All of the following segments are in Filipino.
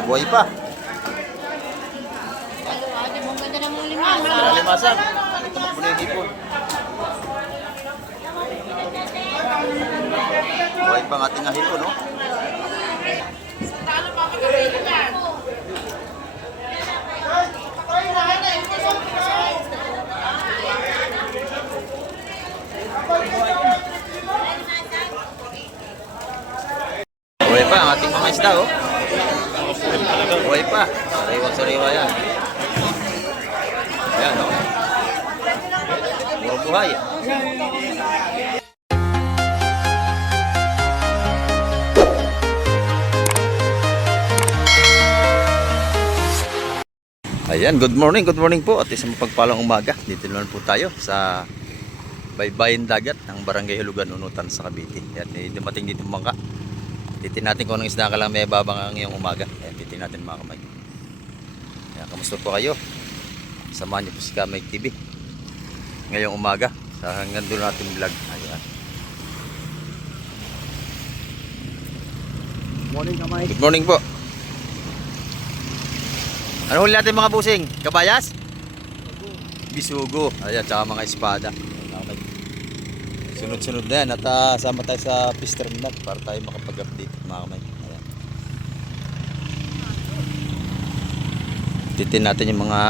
Oh, buhay pa. Limasan. Tumakbo na yung hipon. Buhay pa ang ating hipon, no? Buhay pa ang ating mga isda, oh. Buhay pa. Sariwang-sariwa yan. Ayan, no? Puro buhay. Ayan, good morning po at isang mapagpalang umaga. Dito naman po tayo sa baybayin dagat ng Barangay Hulugan, Unutan sa Cavite. Ayan, dumating dito bangka. Titin natin kung anong isda ka lang may babang ang iyong umaga. Ayan, titin natin mga kamay. Ayan, kamusta po kayo? Samahan niyo po si Kamay TV ngayong umaga sa hanggang doon natin vlog. Ayan. Morning, Kamay. Good morning po. Ano huli natin mga busing? Kabayas? Bisugo. Ayan, tsaka mga espada. Sunod-sunod na yan at sama tayo sa fish terminal para tayo makapag-update mga kamay. Ayan. Titin natin yung mga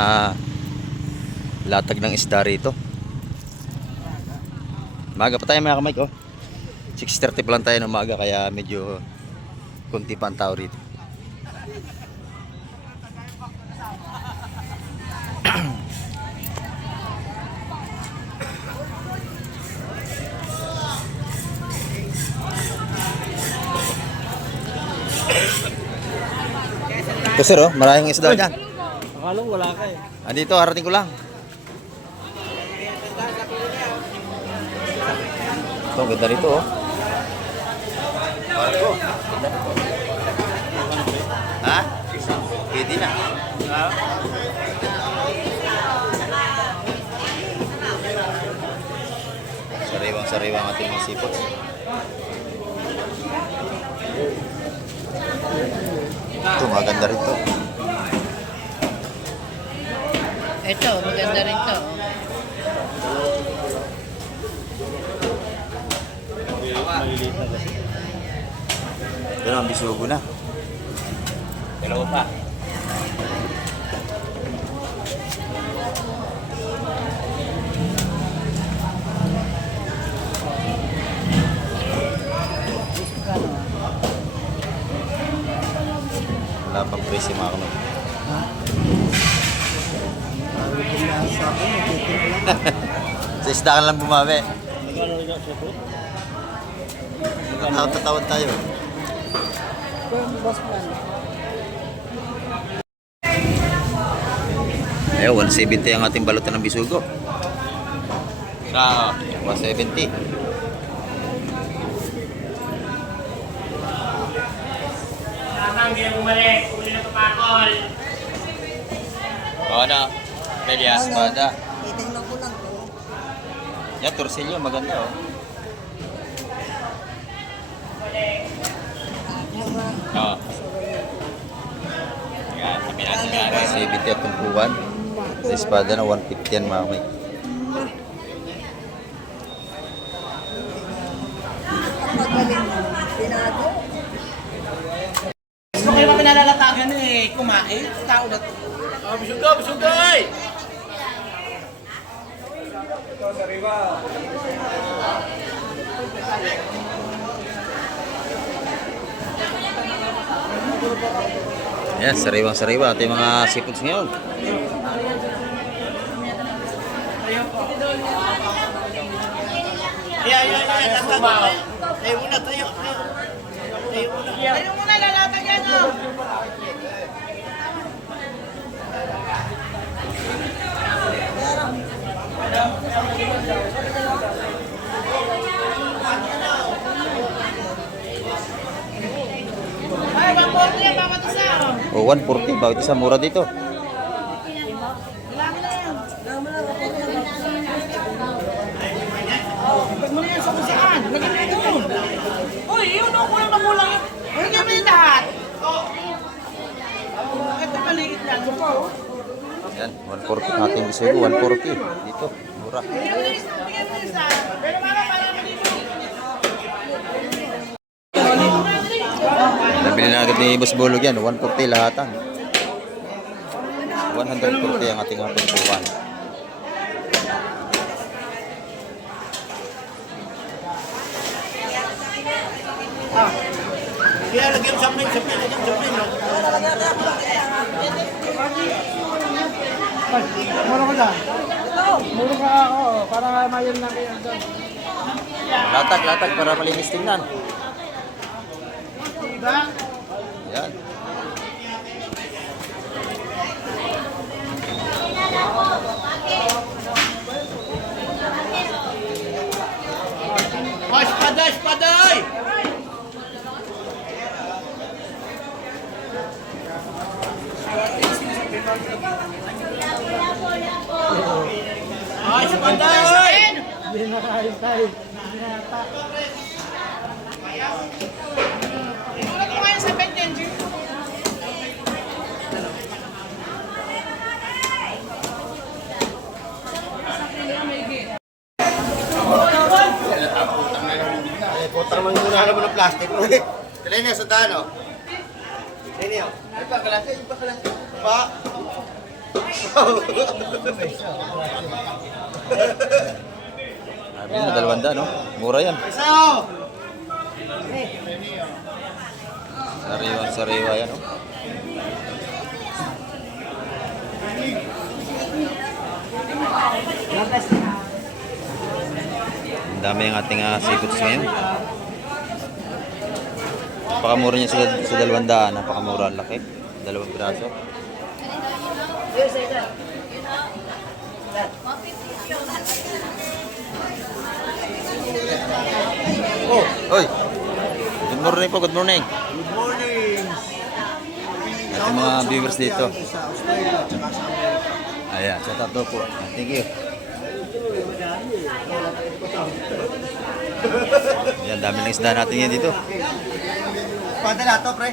latag ng isda rito. Maga pa tayo mga kamay ko. 6:30 pa lang tayo ng umaga kaya medyo kunti pa ang tao rito. Ito sir, oh, maraming isda dyan. Akala ko wala ka eh. Andito, harating ko lang. Ito, ganda nito, oh. Barko. Ha? Pwede na. Ha? Sariwang-sariwang ating mga sipot. Ito, maganda rin to. Ito, maganda rin to. Ito na, ang bisugo na. Dalawa pa. Wala pang presyo mga kamay. Sa isda ka lang bumawi. Tatawad tayo. Ayaw, 170 ang ating balutan ng bisugo. 170. Hindi na bumalik, uli na kapakol. Oo na, Belias, espada. Titignan ko lang to. Yan, torsilyo, maganda oh. Oo. Yan, sabi natin nga. 170 at tumpuan. Sa espada na 150 yan mga kamay. Gusto kayo kami nalalatagan eh, kumain, tao na to. Bisugay! Yan, sariwang-sariwa. Ito yung mga seafoods ngayon. Tayo muna. Tayo muna, lalatagan nyo. Ay, 140 yan, bawat isa. O, 140. Bawat isa, mura dito. Pag mo na yan sa kusaan, lagyan mo na doon. Uy, yun o, kulang na kulang. Lagyan mo yung lahat. Bisugo, 140. Dito, mura. Nabili na agad ni Boss Bulog yan, 140 lahatan. 140 ang ating pagpuan. Kaya lagyan sa amin, sa amin, sa amin. Muro ko dyan. Muro ka ako. Para mayon na kayo doon. Latag para malinis tingnan. Yan. Oh, espada, espada! Oh, espada! Hindi na kayo tayo. Hindi na ata. Putang naman muna naman ng plastic. Kailan niya, sundalo? Kailan niya? Ay, pakalasa, yung pakalasa. Pa? Sabi na, 200, no? Mura yan. Isa! Sariwa yan, no? Ang dami ang ating seafoods ngayon. Napakamura niya sa 200, napakamura ang laki. 2 piraso. Oh, Oy! Good morning po, good morning. good morning! Ating mga viewers dito. Sa Australia, tsaka sa Amerika. Ayan, sa tato po. Thank you. Ayan, dami ng isda natin yan dito. Padala to, pre.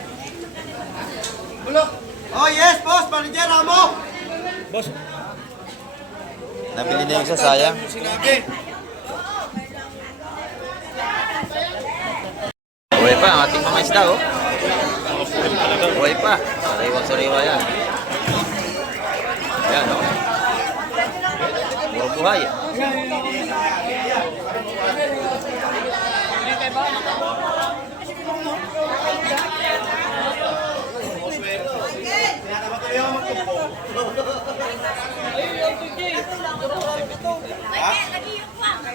Bulok! Oh, yes, boss! Manager, amo! Boss, Nabili na yung isa, sayang. sinabi. Buhay pa ang ating mga isda, oh. Buhay pa. Sariwa yan. Ayan, oh. Puro buhay.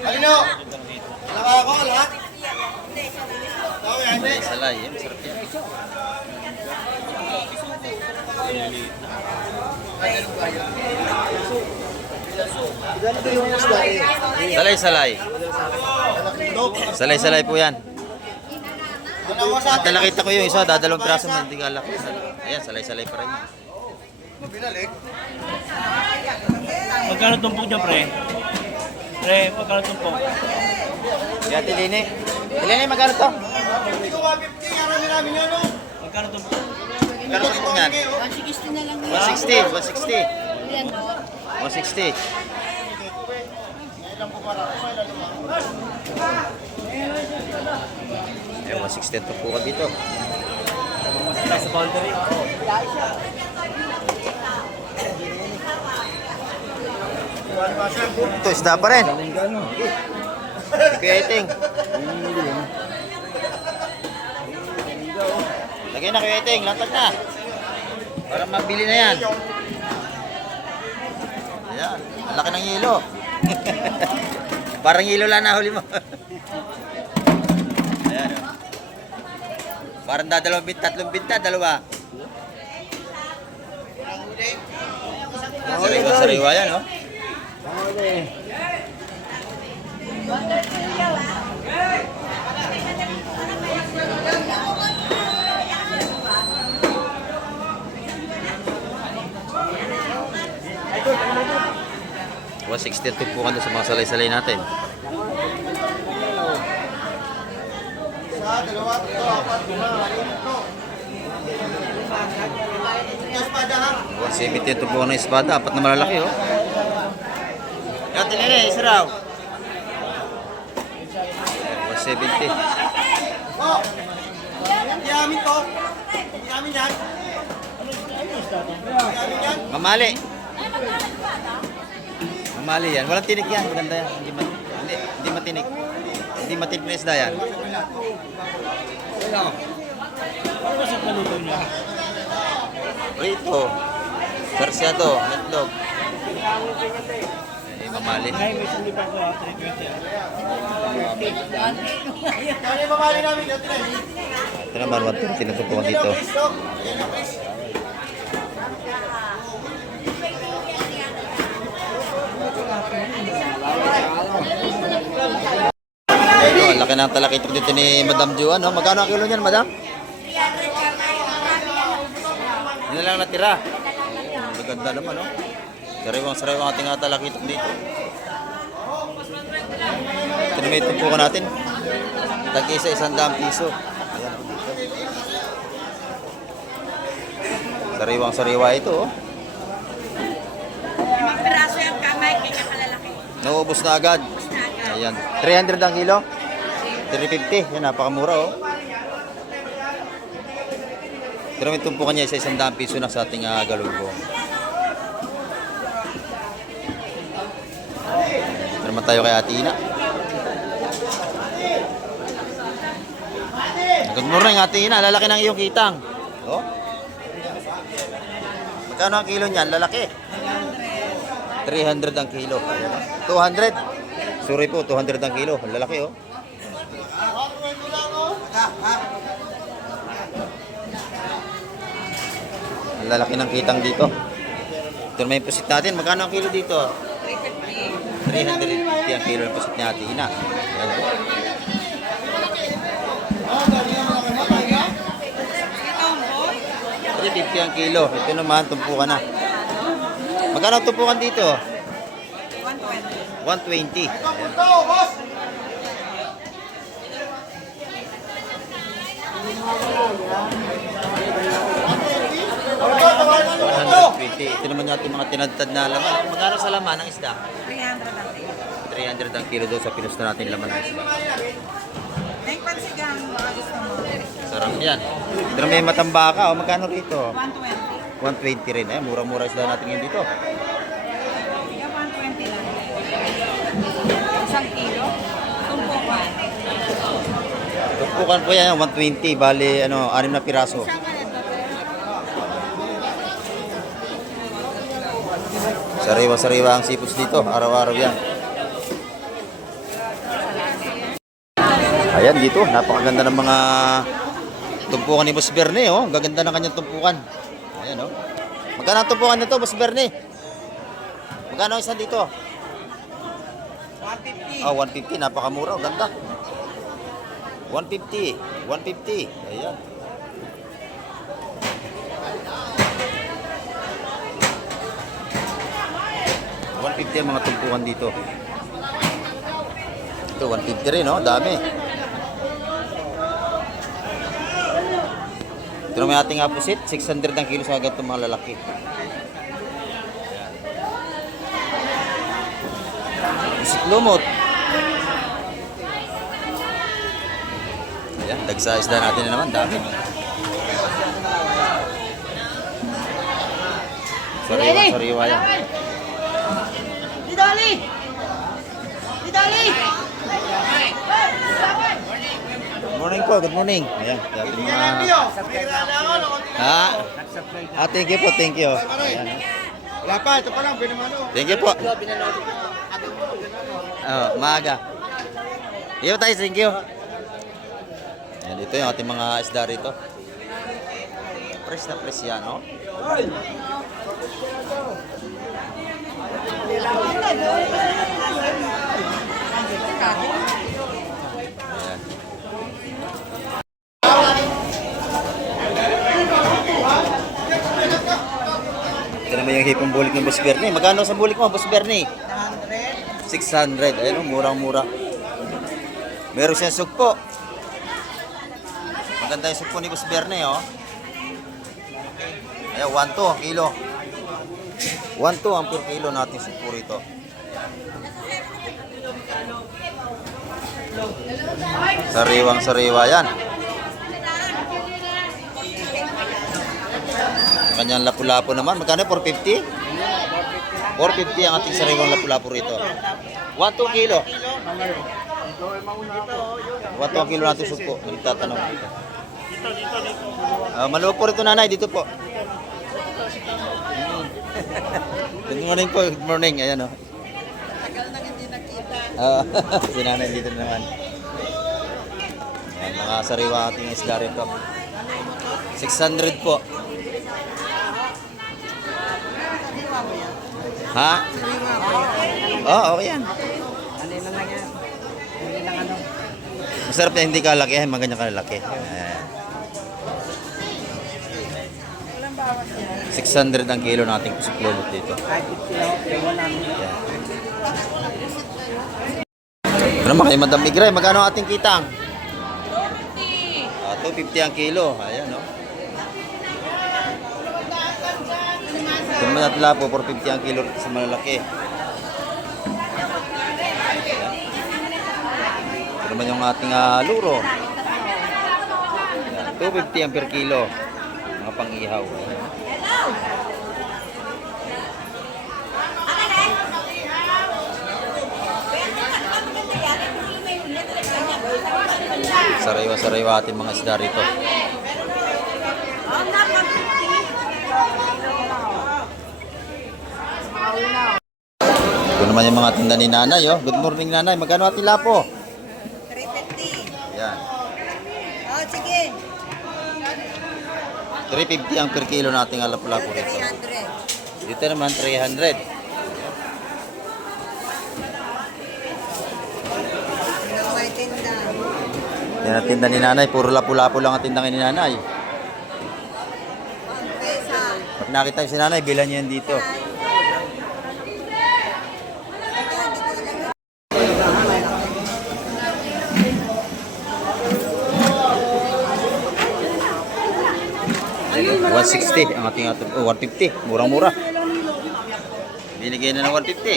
Alino? Naka ako, lahat? Okay, May salay, eh. Masarap yan. Salay. Salay po yan. dalawa sa At nakita ko yung isa, dadalawang piraso man, hindi ka laki. Ayan, salay pa rin yan. binalik. Magkano tumpok niya, pre? Pre, magkano tumpok? Kaya Tilini. Tilini, magkano to? Hindi ko 150, karami namin yun, no? Magkano tumpok? Magkano to po yan? 160 na lang yun. 160. Yan, no? 160. Ay, 160 ito po ka dito. Sa boundary. Ito, isda pa rin. Kuya Iting. Lagay na Kuya Iting, latag na. Para mabili na yan. Ayan, ang laki ng yelo. Parang yelo lang nahuli mo. Ayan, oh. Parang tatlong binta, dalawa. Sariwa yan, oh. Ay, 160 ito po sa mga salay-salay natin. Isa, dalawa, tatlo, apat, lima, anim, ito. Ito, espada, ha? 170 ito po ng espada, apat na malalaki, oh. Ate Nene, isa raw. 170. Oh! Hindi amin to. Hindi amin yan. Mamali. Mamali yan. Walang tinik yan. Maganda yan. Hindi matinik. Hindi matinik na isda yan. Ano ba sa paluto niya? Rito. Sarsyado. Metlog. Mamali. Ay, may sindi pa ko 320 Ano yung mamali namin? Ate Nene? Ito naman, 150 tinutupukan dito. Ito, ang laki ng talakitok dito ni Madam Juan. No? Magkano ang kilo niyan, Madam? Yun na lang natira. Maganda naman, no? Sariwang ating talakitok dito. Ito na may tumpukan natin. Tag-isa 100 piso. Ayan po dito. Sariwang-sariwa ito, oh. Limang piraso yung kamay, kaya kalalaki. Nauubos na agad. Ayan. 300 ang kilo. 350. Yan, napakamura, oh. Pero may tumpukan niya sa 100 piso na sa ating galunggong. Ito naman tayo kay Ate Ina. Good morning, Ate Ina. Lalaki ng iyong kitang. Oh. Magkano ang kilo niyan? Lalaki. 300 ang kilo. 200. Sorry po, 200 ang kilo. Lalaki, oh. Ang lalaki ng kitang dito. Ito naman yung pusit natin. Magkano ang kilo dito? 350 ang kilo ng pusit ni Ate Ina. Ayan. 350 ang kilo. Ito naman, tumpukan na. Magkano ang tumpukan dito? 120. Ayan. Ito naman yung ating mga tinadtad na laman. Magkano sa laman ng isda? 300 ang kilo doon sa pinusta natin laman ng isda. May pansigang mga gusto mo. Sarap yan. Ito naman yung matambaka. O, magkano rito? 120. 120 rin. Mura-mura isda natin ngayon dito. Yung 120 lang. Isang kilo. Tumpukan. Tumpukan po yan, 120. Bali, 6 na piraso. Sariwa-sariwa ang sipos dito. Araw-araw yan. Ayan dito, napakaganda ng mga tumpukan ni Boss Bernie, oh. Ang gaganda ng kanyang tumpukan. Ayan, oh. Magkano ang tumpukan nito, Boss Bernie? Magkano ang isa dito? 150. Oh, 150, napakamura, ang ganda. 150, 150. Ayan. $150 ang mga tumpukan dito. Ito, 150 rin, no? Dami. Ito naman ating apusit, 600 ang kilo sa agad itong mga lalaki. Isip lumot. Ayan, dagsa isda natin na naman, dami. Sariwa yan. Didali! Didali! Good morning po, good morning. Ayan, ating mga... Thank you po, thank you. Ayan, Wala pa, ito pa lang, binamano. thank you po. Maaga. Iyo tayo, thank you. Ayan, dito yung ating mga isda rito. Fresh na fresh yan, no? Ayan. Ito naman yung hipong bulik ng Boss Bernie. Magkano sa bulik mo, Boss Bernie? 600. Ayun, oh, murang-mura. Meron siyang sugpo. Maganda yung sugpo ni Boss Bernie, oh. Ayan, 1.2 ang kilo. 1.2 ang per kilo natin sugpo rito. Sariwang sariwa yan. Ang kanyang lapu-lapu naman. Magkano? 450? 450 ang ating sariwang lapu-lapu rito. 1-2 kilo. 1-2 kilo natin sugpo. Nagtatanong dito. Maluwag po rito nanay. Dito po. Good morning po. Good morning. Ayan o. Tagal na hindi nakita. Si nanay dito naman. Ayan, mga sariwa ating isda rito. 600 po. Ha? Oo, okay yan. Alin lang yan. Hindi lang ano. Masarap na hindi kalaki, mga ganyan kalaki. Ayan. 600 ang kilo nating pusiklolot dito. Kahit kilo, kaya namin. Ano naman kay Madam Igray, magkano ang ating kitang? 250 ang kilo. Ayan, no? Ito naman natin lapo, 450 ang kilo sa malalaki. Ito naman yung ating luro. Ayan, 250 ang per kilo. Mga pang-ihaw. Sariwa-sariwa ating mga isda rito. Ito naman yung mga tinda ni nanay. Oh. Good morning nanay. Magkano ating lapo? 350. Yan. Oh, sige. 350 ang per kilo nating lapu-lapu rito. 300. Dito naman 300. Ang may tinda. Yan ang tinda ni nanay. Puro lapu-lapu lang ang tinda ni nanay. 1 pesa. Pag nakita si nanay, bilan niya yan dito. Ayun, 160 ang ating 150. Murang-mura. Binigay na ng 150.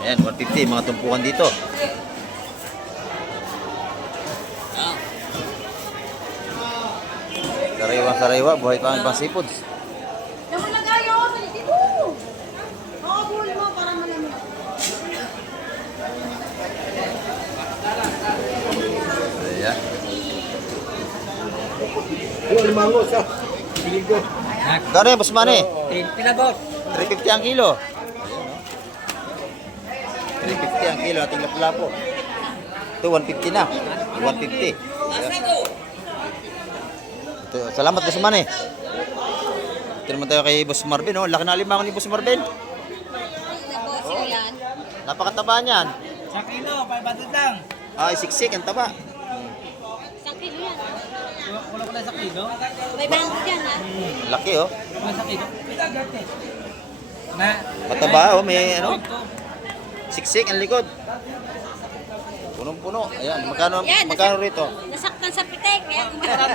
Ayan, 150. Mga tumpukan dito. Sariwa-sariwa. Buhay pa ang ibang seafoods. Ayan. Limango sa Biligo. Kano yan, Boss Manny? Pinabot. 350 ang kilo. 350 ang kilo ating lapu-lapu. Ito 150 na. 150. Ito, salamat Boss Manny. Ito naman tayo kay Boss Marvin. Oh. Laki na limango ni Boss Marvin. Napakataba niyan. Sa kilo, 500 lang. Ay, siksik ang taba. Isang kilo yan. Wala ko lang sa kilo. May bangko dyan ha. Laki oh. Wala sa kilo. Na. Mataba oh. May ano. Siksik ang likod. Punong-puno. Ayan. Magkano, Yan, magkano rito? Nasaktan sa pitek. Kaya gumalaw.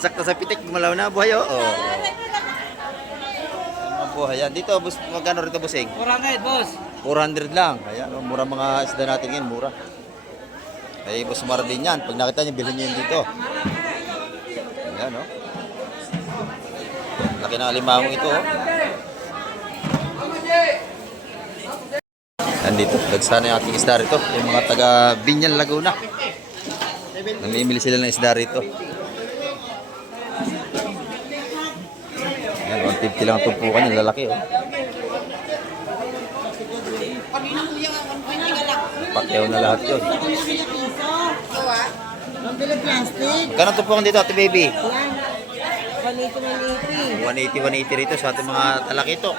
Sakto sa pitik. Gumalaw na buhay oh. Oh. Mga buhay. Yan. Dito, bus, magkano rito busing? 400, boss. 400 lang. Ayan, oh, mura mga isda natin ngayon, mura. Kay Boss Marvin yan. Pag nakita niyo, bilhin niyo yan dito. Ayan, oh. Laki ng alimangong ito, oh. Nandito, dagsana yung ating isda rito. Yung mga taga Binyan, Laguna. Namimili sila ng isda rito. Ayan, 150 lang ang tumpukan yung lalaki, oh. Pakyaw na lahat yun. Pambili plastic. Magkano tumpukan dito, ate baby? Yan. 180, 180. 180 rito sa ating mga talakito.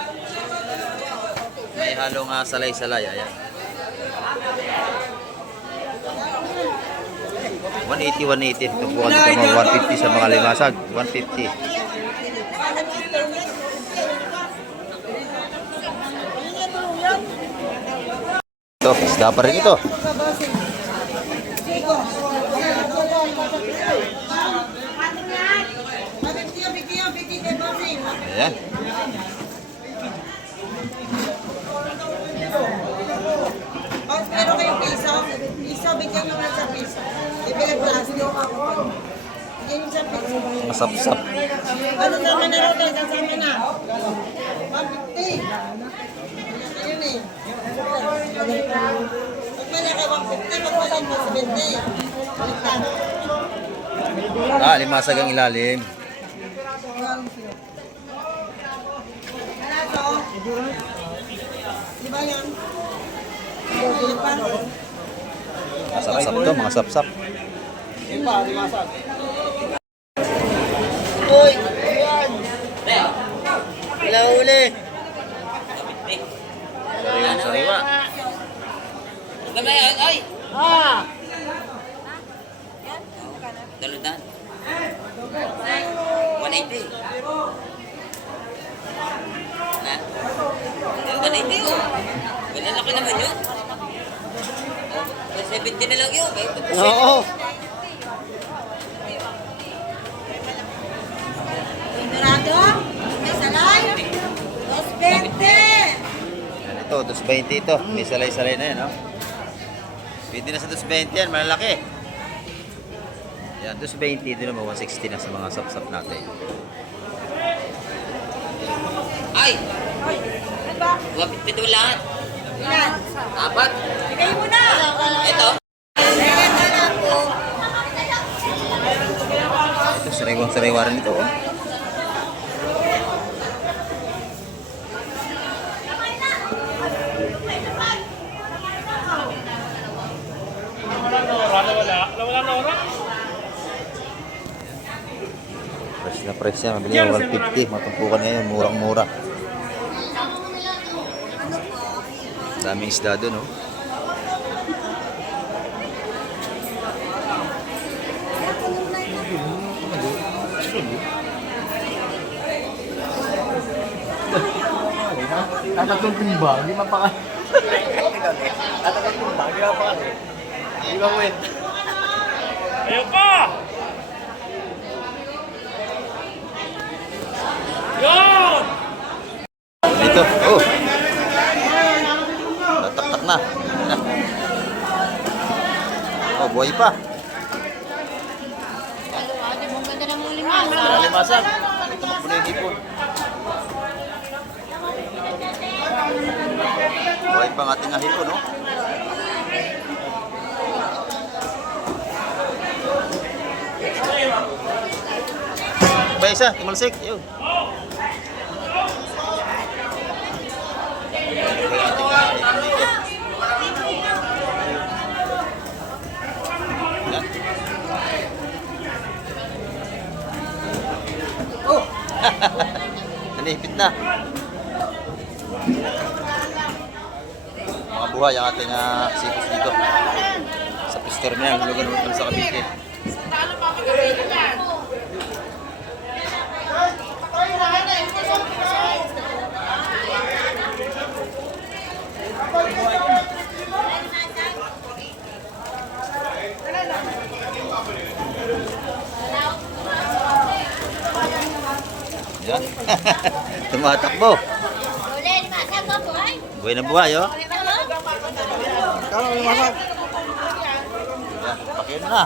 May halong salay-salay. Ayan. 180. Tumpukan dito mga 150 sa mga limasag. 150. Ito, isda pa rin ito. Ayan. Bibili plastic. Yan yung sa pizza. Masapsap. Ano sama na rin tayo? Sasama na. 150. Ayun eh. Pag malaki 150, pag malaki 170. Baliktad. Limasag ang ilalim. Ano to? Di ba yan? Bibili pa. Masapsap to, mga sapsap. Yun pa, limasag. Uy! Yan! Wala uli. Sariwa. Gabay, ay! Ah! Daludan. 180. Ha? 180 oh. Ganun laki naman yun. 170 na lang yun. Oo. Dorado? May salay? 220! Yan ito, 220 ito. May salay-salay na yan, no? Pwede na sa 220 yan, malalaki. Yan, 220. Ito naman, 160 na sa mga sapsap natin. Ay! 150 lahat. Ilan? 4. Bigay mo na! Ito? Ito, sariwang-sariwa rin ito, oh. Fresh yan, mabili yan, 150. Matumpukan ngayon, murang-mura. Daming isda doon, oh. Tatatlong timba, hindi mapaka. Tatatlong timba, hindi mapaka. Hindi ba win? Ayun pa! Yun! Dito, oh. Nataktak na. Oh, buhay pa. Ate, mong ganda ng muli masa. Limasag. Tumakbo na yung hipon. Buhay pa ang ating hipon, no? Ba isa, tumalsik. Yun. Yan. Oh! Nalipit na. Mga buhay ang ating sipos dito. Sa pister na yan, lugar naman sa Cavite. Yan. Tumatakbo. Uli, limasag mo po ay. Buhay na buhay, oh. Kala may masag. Yan, pakiyan na.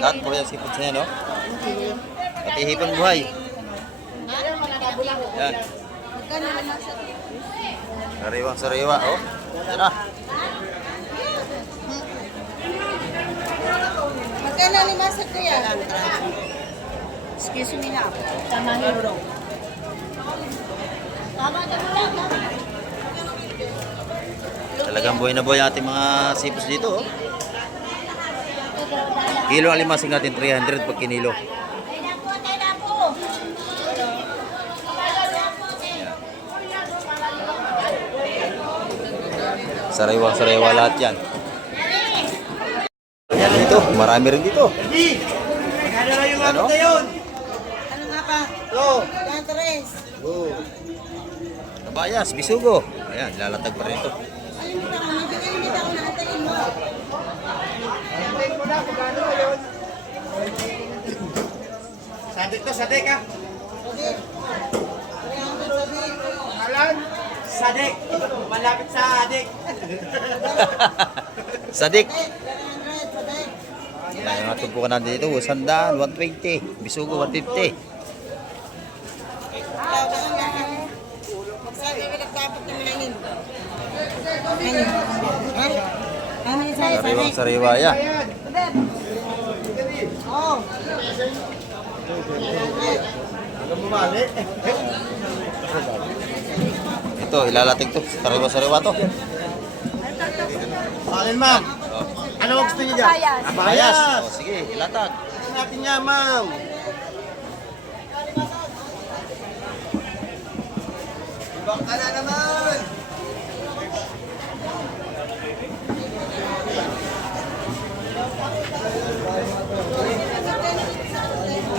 Lahat buhay ang sipot niya, no? Pati hipon buhay. Yan. Sariwang-sariwa, oh. Yan na. Magkano limasag ko yan? Excuse me na. Tama hero. Tama na mo lang. Talagang buhay na buhay ang ating mga sipos dito, oh. Kilo ang limasing natin, 300 pag kinilo. Sariwang-sariwa lahat yan. Yan dito, marami rin dito. Ano? Ano nga pa? Yan, Tres. Kabayas, bisugo. Ayan, lalatag pa rin ito. Alin mo na ako, nabigay nila ako na antayin mo. Sadik to, sadik ah. Sadik. 300 sadik. Pangalan? Sadik. Malapit sa adik. Sadik. Eh, Yan yung natumpukan natin dito. 100, 120. Bisugo, 150. Magsabi mo nagtapot ng hangin. Hangin. Ha? Hangin sa'yo, Sariwang sariwa yan. Oo. Ito, ilalating to. Sariwa-sariwa to. Alin, ma'am? Ano gusto niyo dyan? Bayas. O, sige, ilatag. Natin niya, ma'am. Ibang ka na naman.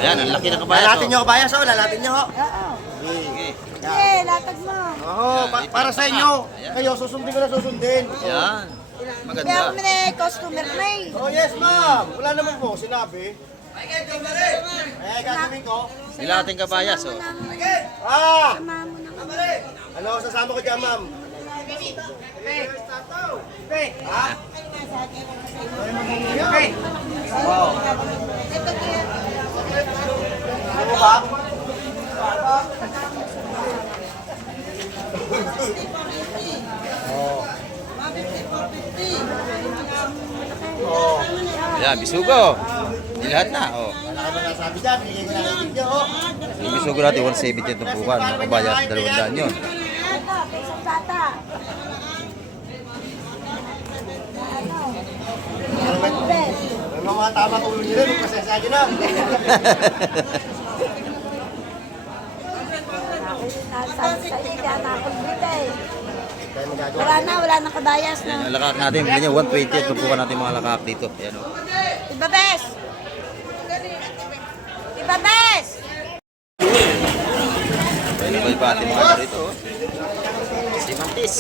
Ayan, ang laki na kabayas. Lalatin niyo, kabayas, oh. Lalatin niyo, ho. Oo. Sige. Sige, latag mo. Oo, para sa inyo. Kayo, susundin ko na susundin. Ayan. Kaya Maganda. kami na customer na eh. Oh, yes, ma'am. Wala naman po, sinabi. Eh, gagawin ko. Ilating kabayas. O. Ah! Sama mo na. Ano, sasama ko dyan, ma'am? Ha? Ano ba? Ayan, bisugo. Di lahat na. O. Wala ka ba nasabi dyan? Bigay ko na lang niyo, oh. Yung bisugo natin, 170 yung tumpukan. Mga kabayas, 200 yun. Ito, isang bata. May mga tamang ulo nyo rin, magpasensya nyo na. Sabi sa iyo, kaya nakulbita eh. Kaya magagawa. Wala na kabayas na. Yung lakak natin, ganyan, 120 yung tumpukan natin mga lakak dito. Ayan, o. Ibabes! Ibabes! Pwede ba ating mga rito? O. Si Mantis.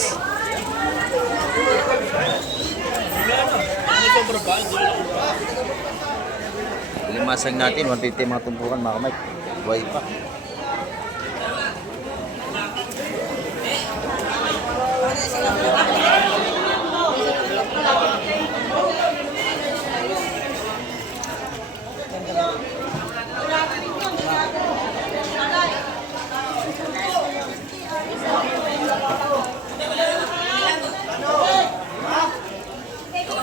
Limasang natin, 150 mga tumpukan mga kamay. Buhay pa.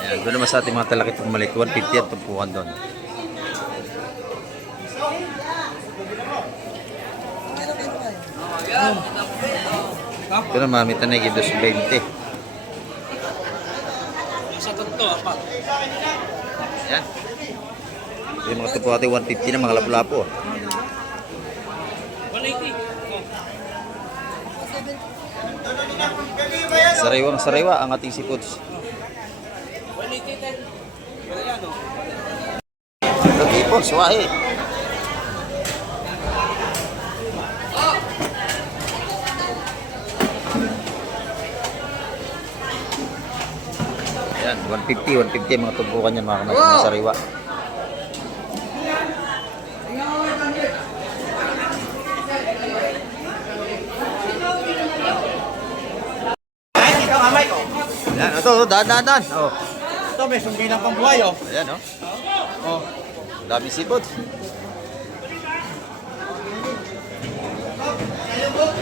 Ayan, doon naman sa ating mga talakit ng maliit, 150 at tumpukan doon. Ito naman, may tanay 220. Sa totoo, apa? Ayan. Yung mga tumpukan natin, 150 na mga lapu-lapu. 180. Sariwang sariwa ang ating seafoods. 180 tayo. Ayan, o. Nag-ipon, suwahe. Ayan, 150 mga tumpukan yan mga kamay, mga sariwa. Ito, kamay ko. Ayan, ito, daan. Oh. Ito, may sumbilang pambuhay, oh. Ayan, oh. Oh. Dami seafood.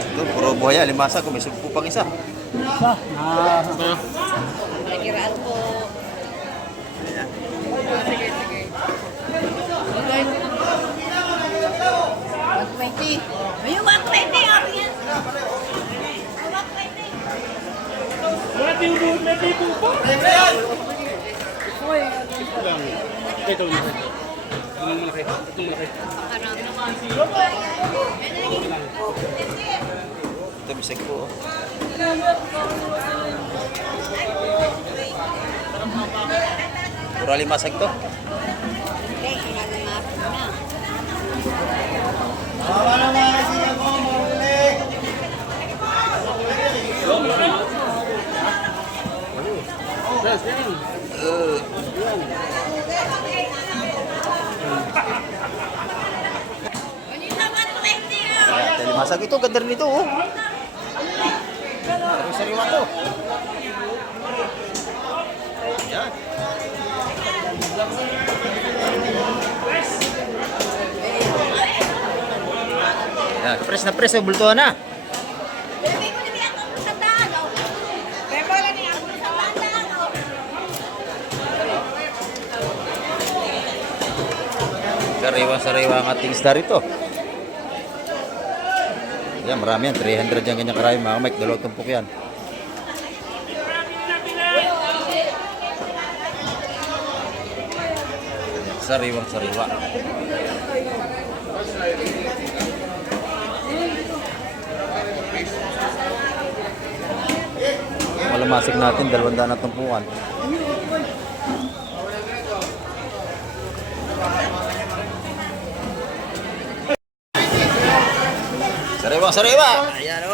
Ito, puro buhaya, limasa ko, may sumpu pang isa. Nagiraan po. Ayan. Ayun, 120. Ako yan. Wala tiyong may tipo pa. Ito malaki. Ito malaki. Ito, bisag po. Oh. Pura limasag to. Bawa naman kasi ako, mahuli. Ayan, limasag ito, ganda rin ito. Oh. Sariwa to. Ayan. na press, oh, bultuhan na. Bebe ko na biyak ako sa tao. Bebe wala niya ako sa tao. Sariwa-sariwa ang ating isda rito. Yan, marami yan. 300 yan ganyan karami mga Mike. 2 tumpok yan. Sariwang-sariwa. Malamasik natin, 200 na tumpukan. Sariwang-sariwa! Ayan o.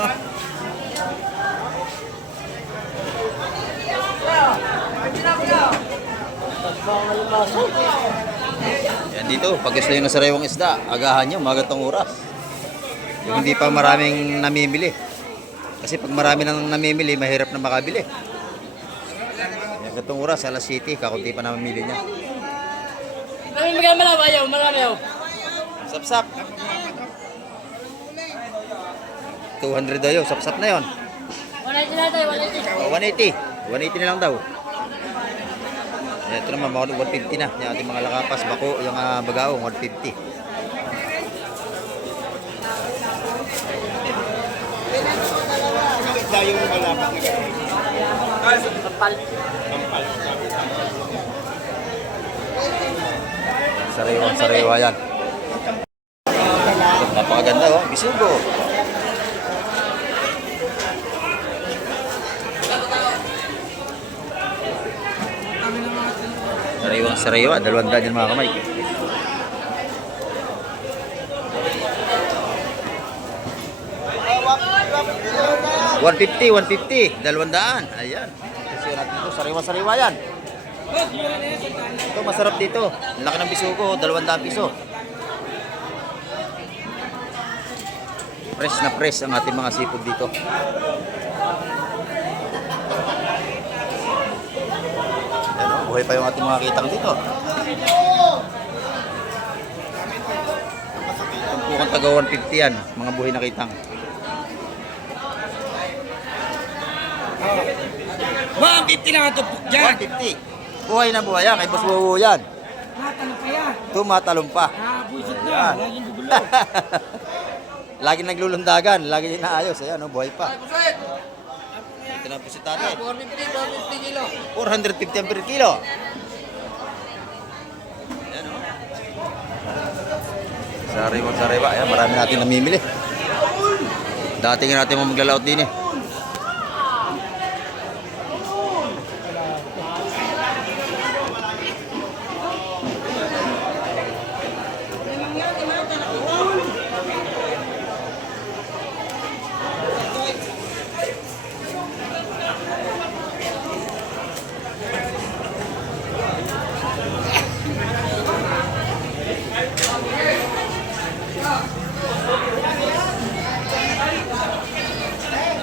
Yan dito, pag gusto nyo ng sariwang isda, agahan nyo, magatong oras. Yung hindi pa maraming namimili. Kasi pag marami nang namimili, mahirap na makabili. Magatong oras, alas 7, kakunti pa namimili niya. Marami yaw. Sapsap. 200 daw yun, sapsap na yun. 180 na tayo, 180. 180. 180 na lang daw. Ito naman, mga 150 na. Yung ating mga lakapas, bako, yung bagaong, 150. Yung malapat na gano'n. Sariwa yan. Napakaganda oh, bisugo. Sariwa, 200 yan mga kamay. $150, 200. Ayan. Kasi natin ito, sariwa-sariwa yan. Ito, masarap dito. Laki ng bisugo, 200 piso. Fresh na fresh ang ating mga seafood dito. Ayan o, buhay pa yung ating mga kitang dito. Tumpukan taga 150 yan, mga buhay na kitang. 150 na ito po dyan. 150. Buhay na buhay yan, kay Boss Wuwu yan. Natanong pa yan. Tumatalong pa. Buisit na. Ayan. Laging gugulo. Lagi naglulundagan, lagi inaayos. Ayan, oh, buhay pa. Ito na po si tatay. 450 kilo. 450 ang per kilo. Ayan, oh. Sariwa. Ayan, marami natin namimili. Dati nga natin maglalaot din eh.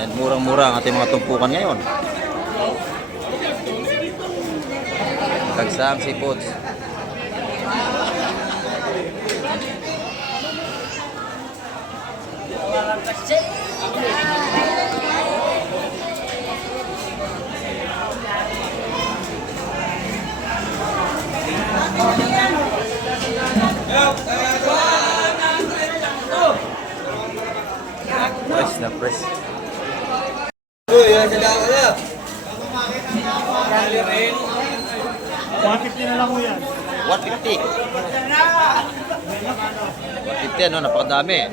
Ayan, murang-mura ang ating mga tumpukan ngayon. Tagsang seafoods. Fresh na fresh. Uy, yan sa dako na. 150 na lang mo yan. 150. 150 ano, napakadami.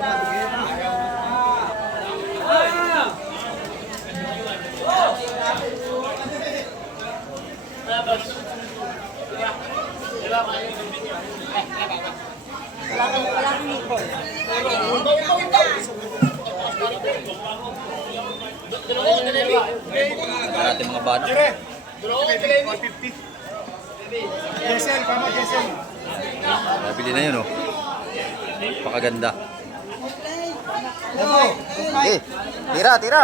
Ito natin mga banak. Jessel, kama Jessel. Nabili na yun oh. Napakaganda. Tira.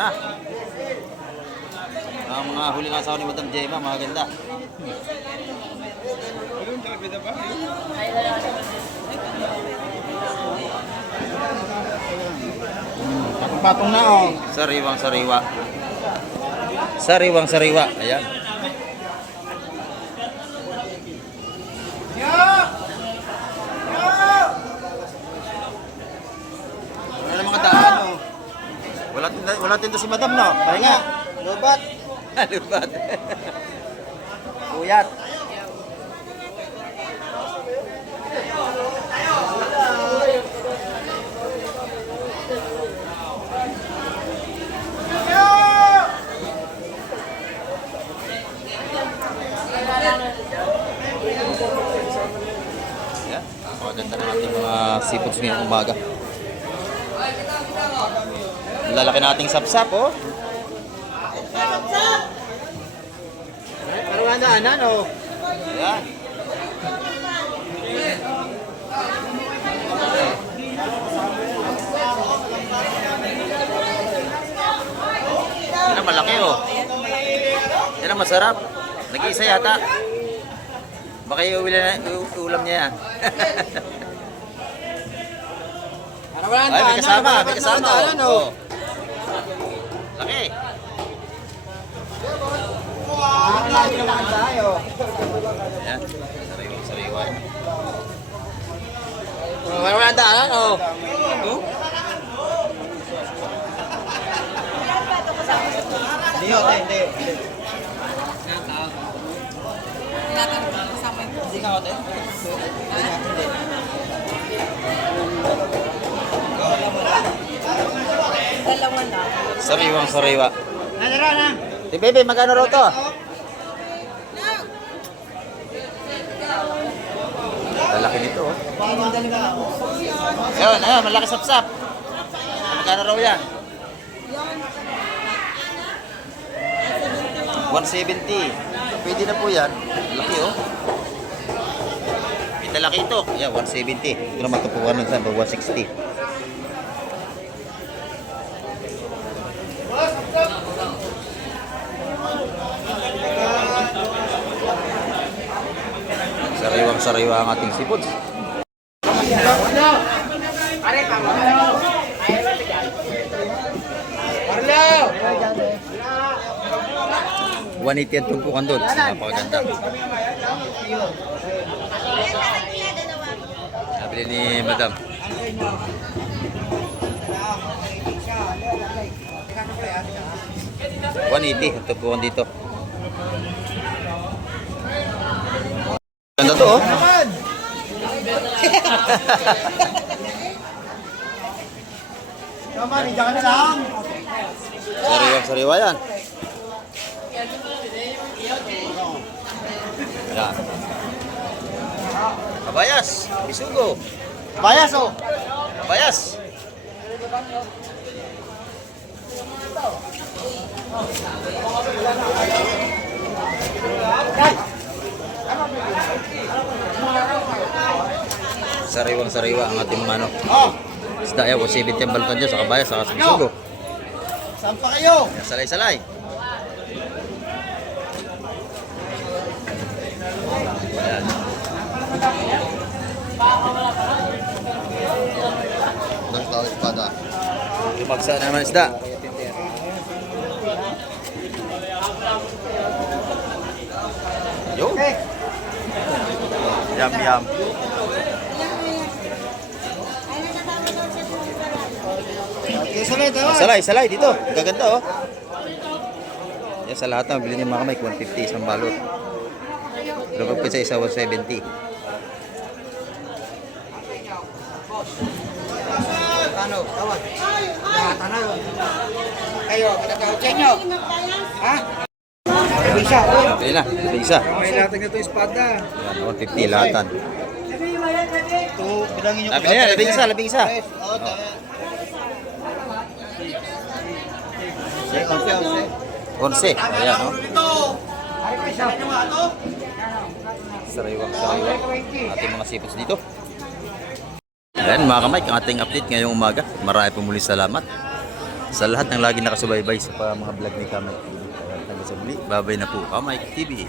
Na. Ang mga huling asawa ni Madam Jema, mga ganda. Patong na oh. Sariwang sariwa. Sariwang sariwa. Ayan. Wala na mga daan oh. Wala tinda si Madam, no? Pahinga. Lobat. Lubat. Puyat. Yan. Maganda ng ating mga seafoods ngayong umaga. Ang lalaki nating sapsap, oh. Parang daanan oh. Yan. Yan ang malaki, oh. Yan ang masarap. Nag-iisa yata. Baka ulam niya yan. Ay, may kasama. May kasama, oh. Laki. Lagi naman tayo. Yan. Sariwa. Parang daanan oh. Hindi oh, hindi. Hindi ka hotel? Hindi. Sariwang sariwa. Di bebe, magkano raw to? Lalaki nito, oh. Ayun, ayun, malaki sapsap. Magkano raw yan? 170. Pwede na po yan. Laki, oh. Ito laki ito. Yan, 170. Ito naman ito po, 160. Sariwang sariwa ang ating seafoods. Arlo! 180 ang tumpukan doon. Napakaganda. Nabili ni Madam. $180 ang tumpukan dito. Ganda to, oh. Tama, hindi ka na lang. Sariwang sariwa yan. Yan. Kabayas, bisugo. Bayas oh. Kabayas. Sariwang sariwa ang ating mga ano. Isda yan, 170 ang balkan dyan sa kabayas, sa bisugo. Saan pa kayo? Salay-salay. Ayan. Doon ka ulit pada. Lumagsa naman isda. Yun. Yum, yum. Salay dito. Gaganda, oh. Yan sa lahat na mabili niyo mga kamay, 150 isang balot. Pero pag sa isa, 170. Ano? Tawag. Tanaw. Kayo, kinatawag sa inyo. Ha? Isa. Pili na, isa. May latag na ito yung espada. Yan, 150 lahatan. Ito, bilangin nyo. Labing isa, labing isa. Oo, tama. 11. Ayan, oh. Sariwang sariwa. Ating mga seafoods dito. Ayan mga kamay, ang ating update ngayong umaga. Marami po muli salamat sa lahat ng lagi nakasubaybay sa mga vlog ni Kamay TV. Hanggang sa muli, babay na po Kamay TV.